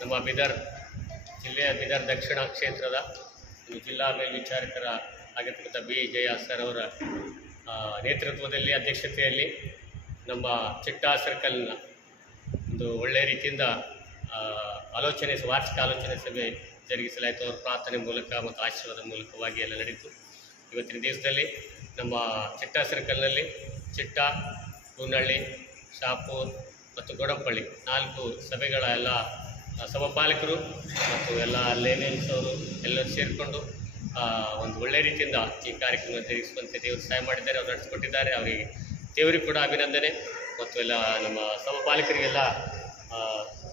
ನಮ್ಮ ಬೀದರ್ ಜಿಲ್ಲೆಯ ಬೀದರ್ ದಕ್ಷಿಣ ಕ್ಷೇತ್ರದ ಜಿಲ್ಲಾ ಮೇಲ್ವಿಚಾರಕರ ಆಗಿರ್ತಕ್ಕಂಥ ಬಿ ಜಯ ಸರ್ ಅವರ ನೇತೃತ್ವದಲ್ಲಿ ಅಧ್ಯಕ್ಷತೆಯಲ್ಲಿ ನಮ್ಮ ಚಿಟ್ಟಾ ಸರ್ಕಲ್ನ ಒಂದು ಒಳ್ಳೆಯ ರೀತಿಯಿಂದ ವಾರ್ಷಿಕ ಆಲೋಚನೆ ಸಭೆ ಜರುಗಿಸಲಾಯಿತು. ಅವರ ಪ್ರಾರ್ಥನೆ ಮೂಲಕ ಮತ್ತು ಆಶೀರ್ವಾದ ಮೂಲಕವಾಗಿ ಎಲ್ಲ ನಡೀತು. ಇವತ್ತಿನ ದಿವಸದಲ್ಲಿ ನಮ್ಮ ಚಿಟ್ಟಾ ಸರ್ಕಲ್ನಲ್ಲಿ ಚಿಟ್ಟಾ, ಕೂನಳ್ಳಿ, ಶಾಪೂರ್ ಮತ್ತು ಗೋಡಂಪಳ್ಳಿ 4 ಸಭೆಗಳ ಎಲ್ಲ ಸಭಾಪಾಲಕರು ಮತ್ತು ಎಲ್ಲ ಲೇಮೆನ್ಸ್ ಅವರು ಎಲ್ಲರೂ ಸೇರಿಕೊಂಡು ಒಂದು ಒಳ್ಳೆಯ ರೀತಿಯಿಂದ ಈ ಕಾರ್ಯಕ್ರಮ ಜರುಗಿಸುವಂತೆ ದೇವರು ಸಹಾಯ ಮಾಡಿದ್ದಾರೆ, ಅವರು ನಡೆಸಿಕೊಟ್ಟಿದ್ದಾರೆ. ಅವರಿಗೆ ದೇವರಿಗೆ ಕೂಡ ಅಭಿನಂದನೆ. ಮತ್ತು ಎಲ್ಲ ನಮ್ಮ ಸಭಾಪಾಲಕರಿಗೆಲ್ಲ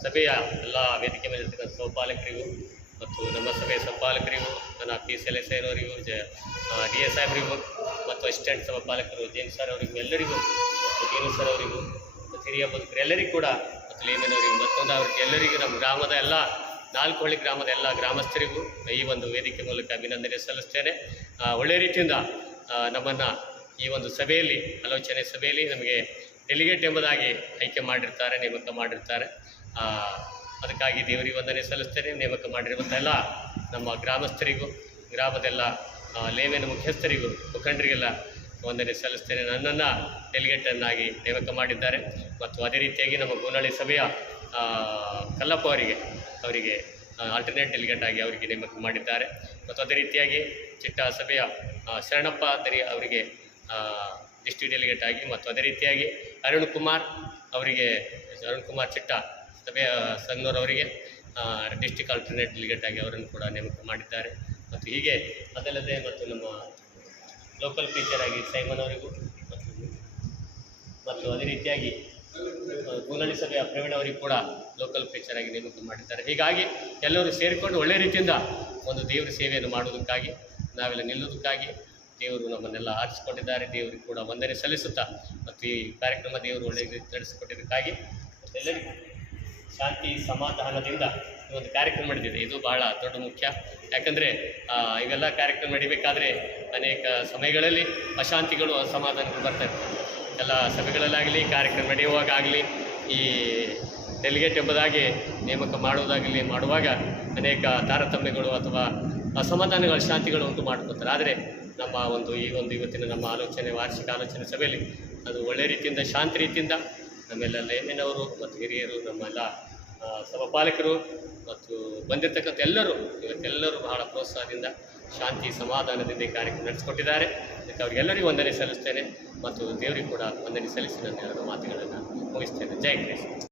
ಸಭೆಯ ಎಲ್ಲ ವೇದಿಕೆ ಮೇಲಿರ್ತಕ್ಕಂಥ ಸಭಾಪಾಲಕರಿಗೂ ಮತ್ತು ನಮ್ಮ ಸಭೆಯ ಸಭಾಪಾಲಕರಿಗೂ, ನನ್ನ PCLS ಅವರಿಗೂ, DA ಸಾಹೇಬರಿಗೂ ಮತ್ತು ಅಸಿಸ್ಟೆಂಟ್ ಸಭಾಪಾಲಕರು ಜೇಮ್ಸ್ ಸರ್ ಅವರಿಗೂ ಎಲ್ಲರಿಗೂ ಮತ್ತು ದೀನು ಸರ್ ಅವರಿಗೂ ಮತ್ತು ಹಿರಿಯ ಬದುಕರು ಎಲ್ಲರಿಗೂ ಕೂಡ ಮತ್ತು ಲೇಮನವರಿಗೂ ಮತ್ತೊಂದು ಅವ್ರಿಗೆ ಎಲ್ಲರಿಗೂ ನಮ್ಮ ಗ್ರಾಮದ ಎಲ್ಲ 4 ಹಳ್ಳಿ ಗ್ರಾಮದ ಎಲ್ಲ ಗ್ರಾಮಸ್ಥರಿಗೂ ಈ ಒಂದು ವೇದಿಕೆ ಮೂಲಕ ಅಭಿನಂದನೆ ಸಲ್ಲಿಸ್ತೇನೆ. ಒಳ್ಳೆಯ ರೀತಿಯಿಂದ ನಮ್ಮನ್ನು ಈ ಒಂದು ಸಭೆಯಲ್ಲಿ ಆಲೋಚನೆ ಸಭೆಯಲ್ಲಿ ನಮಗೆ ಡೆಲಿಗೇಟ್ ಎಂಬುದಾಗಿ ಆಯ್ಕೆ ಮಾಡಿರ್ತಾರೆ, ನೇಮಕ ಮಾಡಿರ್ತಾರೆ. ಅದಕ್ಕಾಗಿ ದೇವರಿಗೆ ವಂದನೆ ಸಲ್ಲಿಸ್ತೇನೆ. ನೇಮಕ ಮಾಡಿರುವಂಥ ಎಲ್ಲ ನಮ್ಮ ಗ್ರಾಮಸ್ಥರಿಗೂ, ಗ್ರಾಮದೆಲ್ಲ ಲೇವಿನ ಮುಖ್ಯಸ್ಥರಿಗೂ, ಮುಖಂಡರಿಗೆಲ್ಲ ವಂದನೆ ಸಲ್ಲಿಸ್ತೇನೆ. ನನ್ನನ್ನು ಡೆಲಿಗೇಟನ್ನಾಗಿ ನೇಮಕ ಮಾಡಿದ್ದಾರೆ. ಮತ್ತು ಅದೇ ರೀತಿಯಾಗಿ ನಮ್ಮ ಕೂನಳ್ಳಿ ಸಭೆಯ ಕಲ್ಲಪ್ಪ ಅವರಿಗೆ ಆಲ್ಟರ್ನೇಟ್ ಡೆಲಿಗೇಟ್ ಆಗಿ ಅವರಿಗೆ ನೇಮಕ ಮಾಡಿದ್ದಾರೆ. ಮತ್ತು ಅದೇ ರೀತಿಯಾಗಿ ಚಿಟ್ಟಾ ಸಭೆಯ ಶರಣಪ್ಪ ಅವರಿಗೆ ಡಿಸ್ಟ್ರಿಕ್ಟ್ ಡೆಲಿಗೇಟ್ ಆಗಿ, ಮತ್ತು ಅದೇ ರೀತಿಯಾಗಿ ಅರುಣ್ ಕುಮಾರ್ ಚಿಟ್ಟಾ ಸಭೆಯ ಸಂಘನವರವರಿಗೆ ಡಿಸ್ಟ್ರಿಕ್ಟ್ ಆಲ್ಟರ್ನೇಟ್ ಡೆಲಿಗೇಟ್ ಆಗಿ ಅವರನ್ನು ಕೂಡ ನೇಮಕ ಮಾಡಿದ್ದಾರೆ. ಮತ್ತು ಹೀಗೆ ಅದಲ್ಲದೆ ಮತ್ತು ನಮ್ಮ ಲೋಕಲ್ ಟೀಚರ್ ಆಗಿ ಸೈಮನ್ ಅವರಿಗೂ ಮತ್ತು ಅದೇ ರೀತಿಯಾಗಿ ಕೂನಳ್ಳಿ ಸಭೆಯ ಪ್ರವೀಣ್ ಅವರಿಗೂ ಕೂಡ ಲೋಕಲ್ ಟೀಚರ್ ಆಗಿ ನೇಮಕ ಮಾಡಿದ್ದಾರೆ. ಹೀಗಾಗಿ ಎಲ್ಲರೂ ಸೇರಿಕೊಂಡು ಒಳ್ಳೆಯ ರೀತಿಯಿಂದ ಒಂದು ದೇವರ ಸೇವೆಯನ್ನು ಮಾಡುವುದಕ್ಕಾಗಿ, ನಾವೆಲ್ಲ ನಿಲ್ಲುವುದಕ್ಕಾಗಿ ದೇವರು ನಮ್ಮನ್ನೆಲ್ಲ ಆರಿಸಿಕೊಂಡಿದ್ದಾರೆ. ದೇವರಿಗೆ ಕೂಡ ವಂದನೆ ಸಲ್ಲಿಸುತ್ತಾ ಮತ್ತು ಈ ಕಾರ್ಯಕ್ರಮ ದೇವರು ಒಳ್ಳೆಯ ರೀತಿ ನಡೆಸಿಕೊಟ್ಟಿದ್ದಕ್ಕಾಗಿ ಎಲ್ಲರಿಗೂ ಶಾಂತಿ ಸಮಾಧಾನದಿಂದ ಈ ಒಂದು ಕಾರ್ಯಕ್ರಮ ನಡೆದಿದೆ. ಇದು ಬಹಳ ದೊಡ್ಡ ಮುಖ್ಯ. ಯಾಕಂದರೆ ಇವೆಲ್ಲ ಕಾರ್ಯಕ್ರಮ ನಡಿಬೇಕಾದ್ರೆ ಅನೇಕ ಸಮಯಗಳಲ್ಲಿ ಅಶಾಂತಿಗಳು, ಅಸಮಾಧಾನಗಳು ಬರ್ತಾ ಇರ್ತವೆ. ಎಲ್ಲ ಸಭೆಗಳಲ್ಲಾಗಲಿ, ಕಾರ್ಯಕ್ರಮ ನಡೆಯುವಾಗಲಿ, ಈ ಡೆಲಿಗೇಟ್ ಎಂಬುದಾಗಿ ನೇಮಕ ಮಾಡುವಾಗ ಅನೇಕ ತಾರತಮ್ಯಗಳು ಅಥವಾ ಅಸಮಾಧಾನಗಳು, ಶಾಂತಿಗಳು ಉಂಟು ಮಾಡ್ಕೊತಾರೆ. ಆದರೆ ನಮ್ಮ ಇವತ್ತಿನ ನಮ್ಮ ವಾರ್ಷಿಕ ಆಲೋಚನೆ ಸಭೆಯಲ್ಲಿ ಅದು ಒಳ್ಳೆಯ ರೀತಿಯಿಂದ, ಶಾಂತಿ ರೀತಿಯಿಂದ ನಮ್ಮೆಲ್ಲ ಲೇಮಿನವರು ಮತ್ತು ಹಿರಿಯರು, ನಮ್ಮೆಲ್ಲ ಸಭಾಪಾಲಕರು ಮತ್ತು ಬಂದಿರತಕ್ಕಂಥ ಇವತ್ತೆಲ್ಲರೂ ಬಹಳ ಪ್ರೋತ್ಸಾಹದಿಂದ, ಶಾಂತಿ ಸಮಾಧಾನದಿಂದ ಈ ಕಾರ್ಯಕ್ರಮ ನಡೆಸಿಕೊಟ್ಟಿದ್ದಾರೆ. ಅದಕ್ಕೆ ಅವರಿಗೆಲ್ಲರಿಗೂ ವಂದನೆ ಸಲ್ಲಿಸ್ತೇನೆ ಮತ್ತು ದೇವರಿಗೆ ಕೂಡ ವಂದನೆ ಸಲ್ಲಿಸಿ ನನ್ನ 2 ಮಾತುಗಳನ್ನು ಮುಗಿಸ್ತೇನೆ. ಜೈ ಕ್ರಿಸ್ತ.